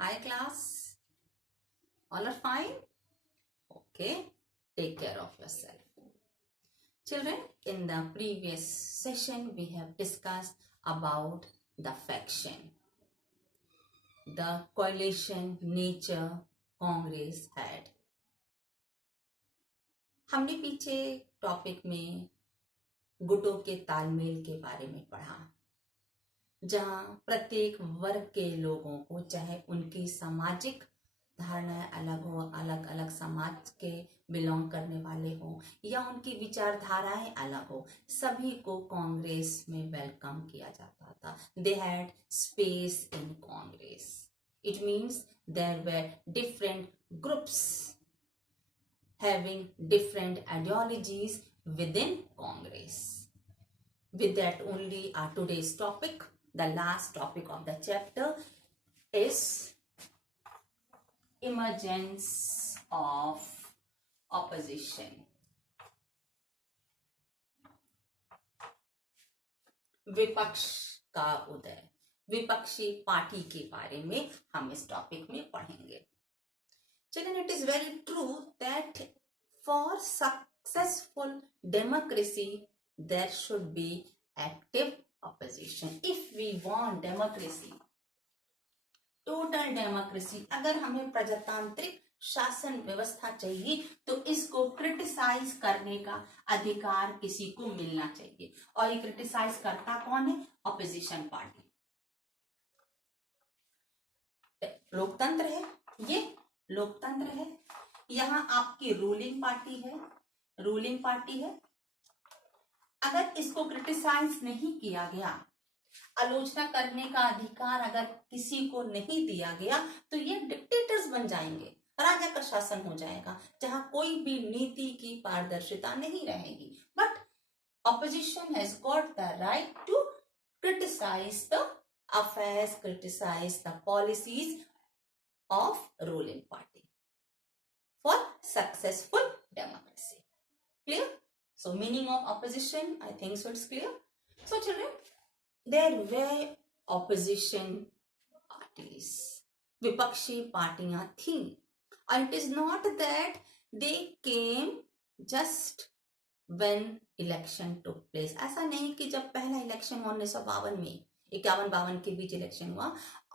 Hi class, all are fine? Okay, take care of yourself. Children, in the previous session we have discussed about the faction, the coalition nature Congress had. हमने पीछे topic में गुटों के तालमेल के बारे में पढ़ा, जहां प्रत्येक वर्ग के लोगों को, चाहे उनकी सामाजिक धारणाएं अलग हो, अलग अलग समाज के बिलोंग करने वाले हो या उनकी विचारधाराएं अलग हो, सभी को कांग्रेस में वेलकम किया जाता था. They had space in Congress. It means there were different groups having different ideologies within Congress. With that only our today's topic, the last topic of the chapter, is emergence of opposition. विपक्ष का उदय, विपक्षी party के बारे में हम इस topic में पढ़ेंगे. Children, it is very true that for successful democracy there should be active opposition. If we want democracy, total democracy, अगर हमें प्रजातांत्रिक शासन व्यवस्था चाहिए तो इसको क्रिटिसाइज करने का अधिकार किसी को मिलना चाहिए. और ये क्रिटिसाइज करता कौन है? Opposition party. लोकतंत्र है, ये लोकतंत्र है. यहां आपकी रूलिंग पार्टी है. अगर इसको क्रिटिसाइज नहीं किया गया, आलोचना करने का अधिकार अगर किसी को नहीं दिया गया, तो ये डिक्टेटर्स बन जाएंगे, राजा का शासन हो जाएगा, जहां कोई भी नीति की पारदर्शिता नहीं रहेगी. But opposition has got the right to criticise the affairs, criticise the policies of ruling party for successful democracy. Clear? So meaning of opposition, I think so it's clear. So children, there were opposition parties, विपक्षी पार्टियां थी. And it is not that they came just when election took place. ऐसा नहीं कि जब पहला election 1952 में 51-52 के बीच इलेक्शन हुआ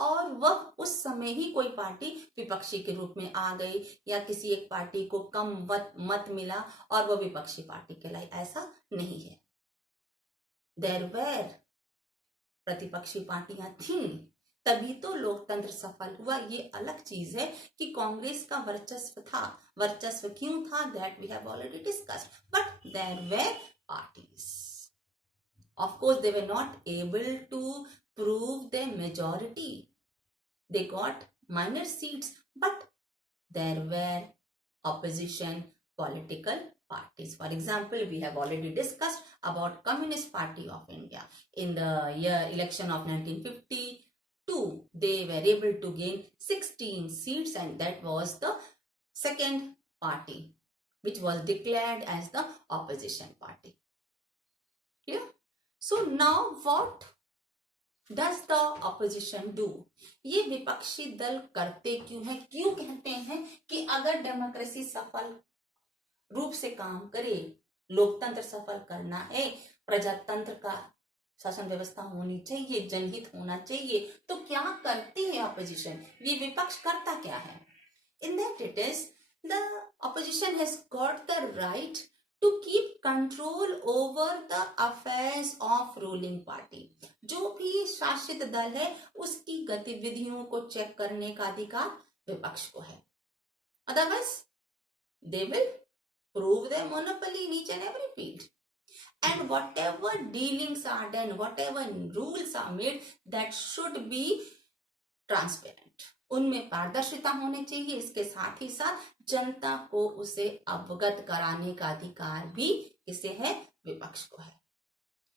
और वह उस समय ही कोई पार्टी विपक्षी के रूप में आ गई या किसी एक पार्टी को कम मत मिला और वह विपक्षी पार्टी कहलाई. ऐसा नहीं है. देयर वर प्रतिपक्षी पार्टियां थीं, तभी तो लोकतंत्र सफल हुआ. ये अलग चीज है कि कांग्रेस का वर्चस्व था. वर्चस्व क्यों था? That we have already discussed. But there were parties. Of course, they were not able to prove their majority. They got minor seats, but there were opposition political parties. For example, we have already discussed about Communist Party of India. In the year election of 1952, they were able to gain 16 seats, and that was the second party, which was declared as the opposition party. Clear? So now what does the opposition do? ये विपक्षी दल करते क्यों हैं? क्यों कहते हैं कि अगर डेमोक्रेसी सफल रूप से काम करे, लोकतंत्र सफल करना है, प्रजातंत्र का शासन व्यवस्था होनी चाहिए, जनहित होना चाहिए, तो क्या करती है ऑपोजिशन? ये विपक्ष करता क्या है? In that it is the opposition has got the right to keep control over the affairs of ruling party. जो भी शासित दल है उसकी गतिविधियों को चेक करने का अधिकार विपक्ष को है. Otherwise, they will prove their monopoly in each and every field. And whatever dealings are done, whatever rules are made, that should be transparent. उनमें पारदर्शिता होनी चाहिए. इसके साथ ही साथ जनता को उसे अवगत कराने का अधिकार भी किसे है? विपक्ष को है.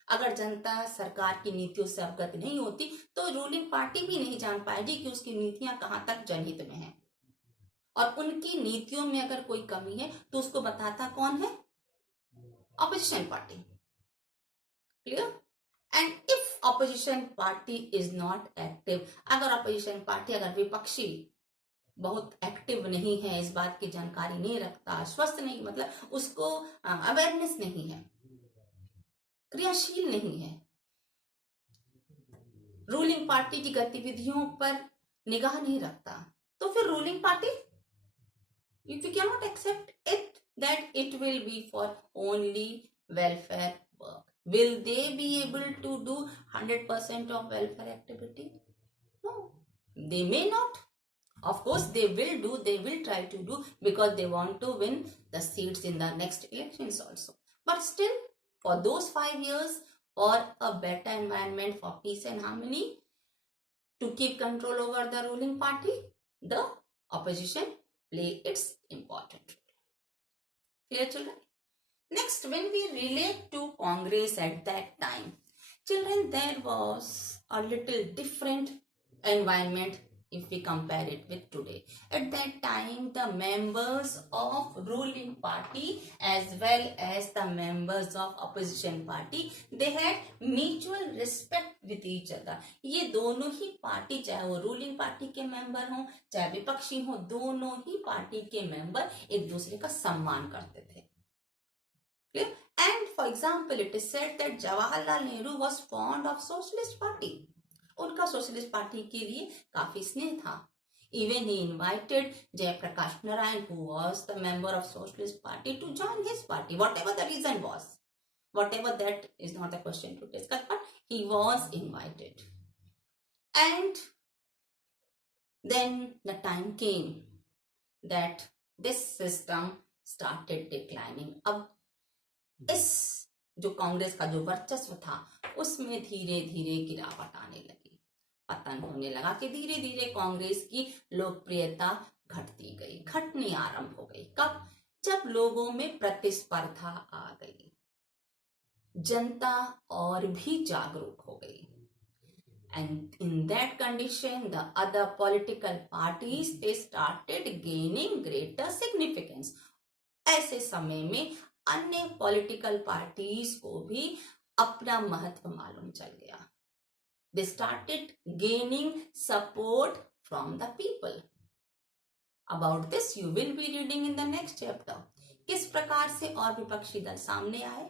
अगर जनता सरकार की नीतियों से अवगत नहीं होती तो रूलिंग पार्टी भी नहीं जान पाएगी कि उसकी नीतियां कहां तक जनहित में हैं. और उनकी नीतियों में अगर कोई कमी है तो उसको बताता कौन है? Opposition party. Clear? And if opposition party is not active, अगर ऑपोजिशन पार्टी, अगर विपक्षी बहुत एक्टिव नहीं है, इस बात की जानकारी नहीं रखता, स्वस्थ नहीं, मतलब उसको अवेयरनेस नहीं है, क्रियाशील नहीं है, रूलिंग पार्टी की गतिविधियों पर निगाह नहीं रखता, तो फिर ruling party, if you cannot accept it that it will be for only welfare work, will they be able to do 100% of welfare activity? No, they may not. Of course they will do, they will try to do, because they want to win the seats in the next elections also, but still for those 5 years, for a better environment, for peace and harmony, to keep control over the ruling party, the opposition play its important role. Clear, children? Next, when we relate to Congress at that time, children, there was a little different environment if we compare it with today. At that time, the members of ruling party as well as the members of opposition party, they had mutual respect with each other. ये दोनों ही party, चाहे वो ruling party के member हों चाहे विपक्षी हों, दोनों ही पार्टी के मेंबर एक दूसरे का सम्मान करते थे. Clear? And for example, it is said that Jawaharlal Nehru was fond of Socialist Party. उनका सोशलिस्ट पार्टी के लिए काफी स्नेह था. Even he invited Jayaprakash Narayan, who was the member of Socialist Party, to join his party, whatever the reason was. Whatever that is not a question to discuss, but he was invited. And then the time came that this system started declining. अब इस जो कांग्रेस का जो वर्चस्व था उसमें धीरे धीरे गिरावट आने लगी, पतन होने लगा कि धीरे धीरे कांग्रेस की लोकप्रियता घटती गई, घटनी आरंभ हो गई. कब? जब लोगों में प्रतिस्पर्धा आ गई, जनता और भी जागरूक हो गई. And in that condition, the other political parties, they started gaining greater significance. ऐसे समय में अन्य पॉलिटिकल पार्टीज को भी अपना महत्व मालूम चल गया. They started gaining support from the people. About this you will be reading in the next chapter. किस प्रकार से और विपक्षी दल सामने आए,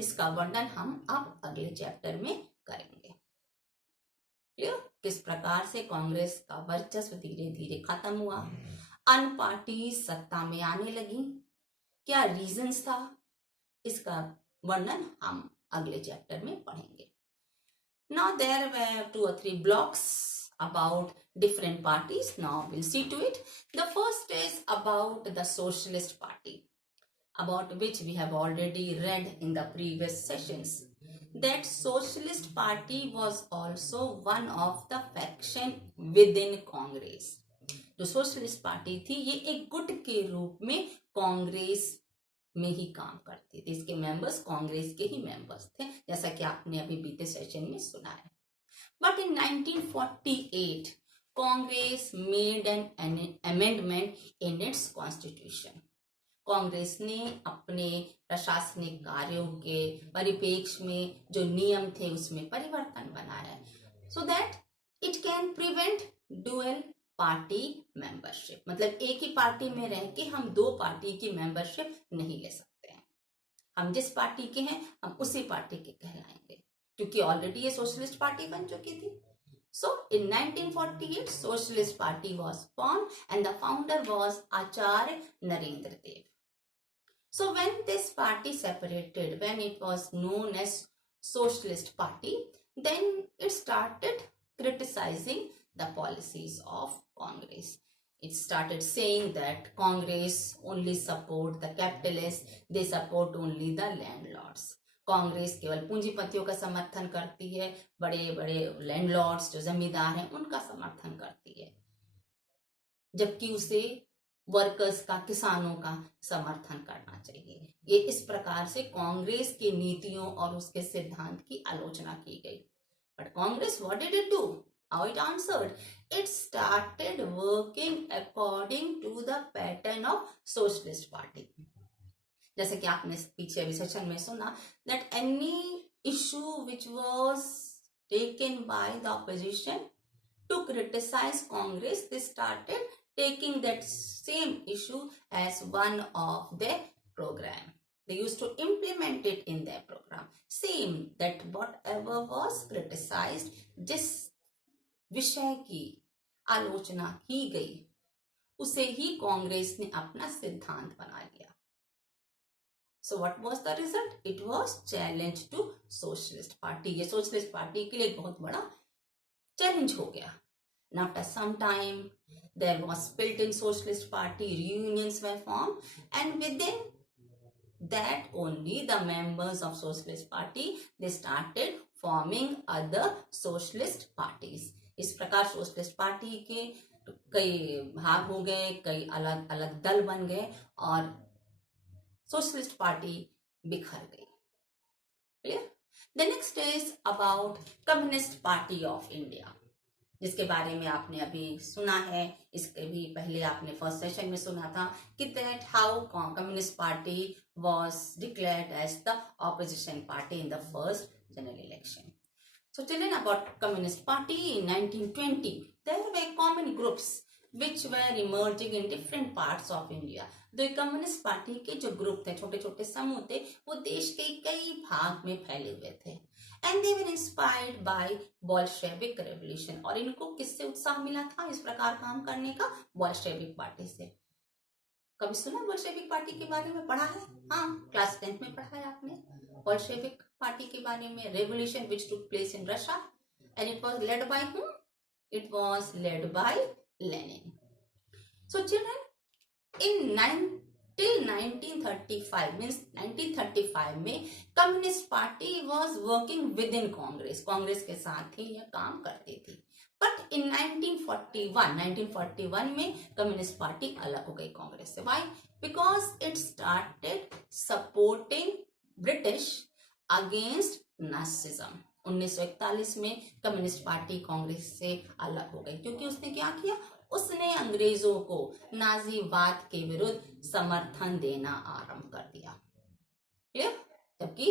इसका वर्णन हम अब अगले चैप्टर में करेंगे. क्लियर? किस प्रकार से कांग्रेस का वर्चस्व धीरे धीरे खत्म हुआ, अन्य पार्टी सत्ता में आने लगी, क्या रीजंस था, इसका वर्णन हम अगले चैप्टर में पढ़ेंगे. Now there were 2 or 3 blocks about different parties. Now we'll see to it. The first is about the Socialist Party, about which we have already read in the previous sessions. That Socialist Party was also one of the faction within Congress. जो socialist party थी ये एक गुट के रूप में कांग्रेस में ही काम करती थी. इसके मेंबर्स कांग्रेस के ही मेंबर्स थे, जैसा कि आपने अभी बीते सेशन में सुना है. But in 1948 Congress made an amendment in its constitution. Congress ने अपने प्रशासनिक कार्यों के परिप्रेक्ष्य में जो नियम थे उसमें परिवर्तन बनाया, so that it can prevent dual party membership. मतलब एक ही पार्टी में रह के हम 2 पार्टी की मेंबरशिप नहीं ले सकते हैं. हम जिस पार्टी के हैं हम उसी पार्टी के कहलाएंगे, क्योंकि ऑलरेडी ये सोशलिस्ट पार्टी बन चुकी थी. So in 1948 socialist party was form and the founder was Acharya Narendra Dev. So when this party separated, when it was known as Socialist Party, then it started criticizing the policies of Congress. It started saying that Congress only support the capitalists, they support only the landlords. Congress केवल पूंजीपतियों का समर्थन करती है, बड़े बड़े landlords जो जमींदार हैं उनका समर्थन करती है, जबकि उसे वर्कर्स का, किसानों का समर्थन करना चाहिए. ये इस प्रकार से कांग्रेस की नीतियों और उसके सिद्धांत की आलोचना की गई. But Congress what did it do? How it answered? It started working according to the pattern of socialist party. जैसे कि आपने पीछे अभी सेशन में सुना that any issue which was taken by the opposition to criticize Congress, they started taking that same issue as one of their program. They used to implement it in their program. Same, that whatever was criticized, जिस विषय की आलोचना की गई उसे ही कांग्रेस ने अपना सिद्धांत बना लिया. So what was the result? It was challenge to Socialist Party. ये Socialist Party के लिए बहुत बड़ा challenge हो गया. And after some time, there was split in Socialist Party, reunions were formed, and within that only the members of Socialist Party, they started forming other Socialist Parties. इस प्रकार Socialist Party के कई भाग हो गए, कई अलग अलग दल बन गए और सोशलिस्ट पार्टी बिखर गई. Clear. The next is about communist party of India, जिसके बारे में आपने अभी सुना है. इसके भी पहले आपने फर्स्ट सेशन में सुना था कि that how communist party was declared as the opposition party in the first general election. So children, about Communist Party in 1920, there were common groups which were emerging in different parts of India. तो communist party के जो group थे, छोटे छोटे समूह थे, वो देश के कई भाग में फैले हुए थे. And they were inspired by Bolshevik revolution. और इनको किससे उत्साह मिला था इस प्रकार काम करने का? बोल्शेविक पार्टी से. कभी सुना बोल्शेविक पार्टी के बारे में? पढ़ा है? हाँ, क्लास 10th में पढ़ा है आपने बोल्शेविक पार्टी के बारे में. Revolution which took place in Russia and it was led by whom? It was led by Lenin. So children, till 1935 means 1935 में communist party was working with in Congress. Congress के साथ ही यह काम करती थी. बट इन 1941 में कम्युनिस्ट पार्टी अलग हो गई कांग्रेस से. Why? Because it started supporting British against Nazism. 1941 में कम्युनिस्ट पार्टी कांग्रेस से अलग हो गई क्योंकि उसने क्या किया? उसने अंग्रेजों को नाजीवाद के विरुद्ध समर्थन देना आरंभ कर दिया. क्लियर. जबकि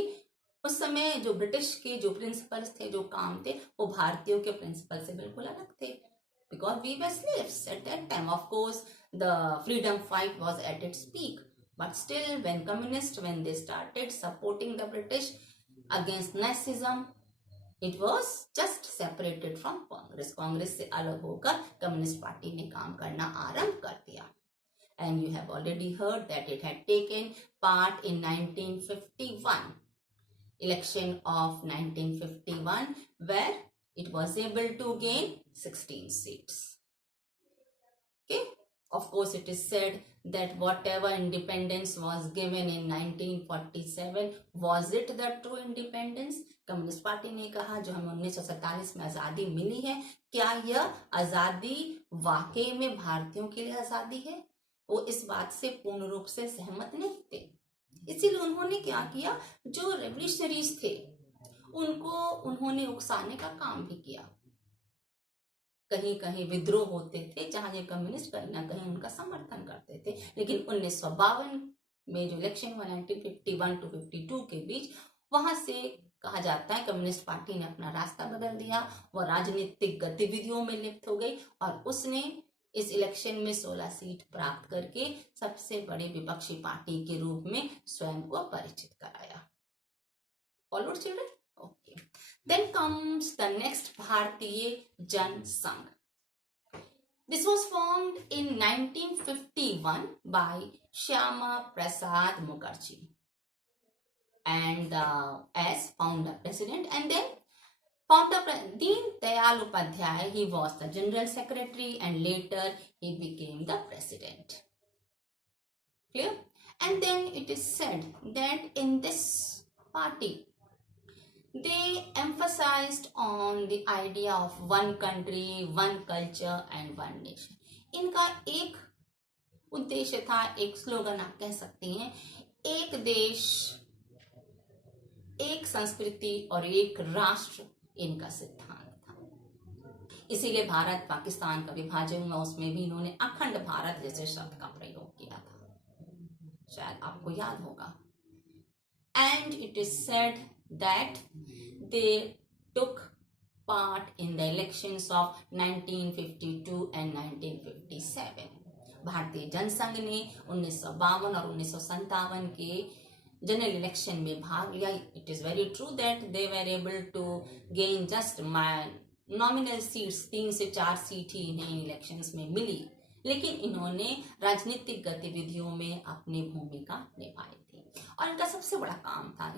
उस समय जो ब्रिटिश के जो प्रिंसिपल्स थे, जो काम थे, वो भारतीयों के प्रिंसिपल से बिल्कुल अलग थे. Because we were slaves at that time. Of course the freedom fight was at its peak, but still when communist, when they started supporting the British against Nazism, it was just separated from Congress. Congress से अलग होकर communist party ने काम करना आरंभ कर दिया. And you have already heard that it had taken part in 1951 election of 1951 where it was able to gain 16 seats. Okay, of course it is said that whatever independence was given in 1947, was it the true independence? Communist party ने कहा जो हमें 1947 में आजादी मिली है, क्या यह आजादी वाकई में भारतीयों के लिए आजादी है? वो इस बात से पूर्ण रूप से सहमत नहीं थे. इसीलिए उन्होंने क्या किया? जो रेवोल्यूशनरीज थे उनको उन्होंने उकसाने का काम भी किया. कहीं कहीं विद्रोह होते थे जहां ये कम्युनिस्ट कहीं ना कहीं उनका समर्थन करते थे. लेकिन 1952 में जो इलेक्शन हुआ 1951 to 52 के बीच, वहां से कहा जाता है कम्युनिस्ट पार्टी ने अपना रास्ता बदल दिया. वह राजनीतिक गतिविधियों में लिप्त हो गई और उसने इस इलेक्शन में 16 सीट प्राप्त करके सबसे बड़े विपक्षी पार्टी के रूप में स्वयं को परिचित कराया. Followed children? Okay. Then comes the next Bharatiya Jana Sangh. This was formed in 1951 by Shyama Prasad Mukherjee and as founder president, and then founder Deen Dayal Upadhyay, he was the general secretary and later he became the president. Clear? And then it is said that in this party they emphasized on the idea of one country, one culture and one nation. इनका एक उद्देश्य था, एक slogan आप कह सकते हैं, एक देश, एक संस्कृति और एक राष्ट्र इनका सिद्धांत था. इसीलिए भारत पाकिस्तान का विभाजन हुआ, उसमें भी इन्होंने अखंड भारत जैसे शब्द का प्रयोग किया था, शायद आपको याद होगा. And it is said that they took part in the elections of 1952 and 1957. भारतीय जनसंघ ने 1952 और 1957 के जनरल इलेक्शन में भाग लिया. It is very true that they were able to gain just nominal seats, 3 से 4 सीट ही इन्हें इलेक्शंस में मिली, लेकिन इन्होंने राजनीतिक गतिविधियों में अपनी भूमिका निभाई थी. और इनका सबसे बड़ा काम था,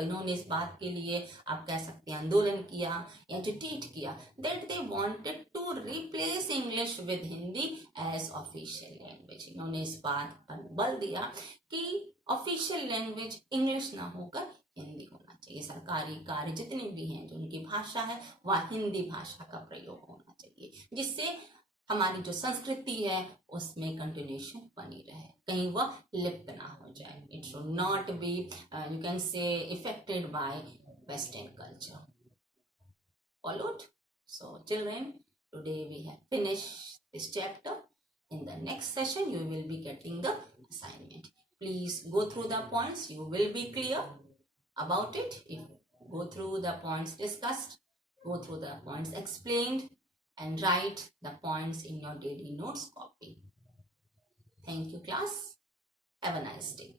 इन्होंने इस बात के लिए आप कह सकते हैं आंदोलन किया, एजिटेट किया, that they wanted to replace English with Hindi as official language. इन्होंने इस बात पर बल दिया कि ऑफिशियल लैंग्वेज इंग्लिश ना होकर हिंदी होना चाहिए. सरकारी कार्य जितने भी हैं जो उनकी भाषा है वह हिंदी भाषा का प्रयोग होना चाहिए, जिससे हमारी जो संस्कृति है उसमें कंटिन्यूशन बनी रहे, कहीं वह लिप्त ना हो जाए. It should not be you can say affected by western culture. Followed? So children, today we have finished this chapter. In the next session you will be getting the assignment. Please go through the points. You will be clear about it. Go through the points discussed, go through the points explained, and write the points in your daily notes copy. Thank you, class. Have a nice day.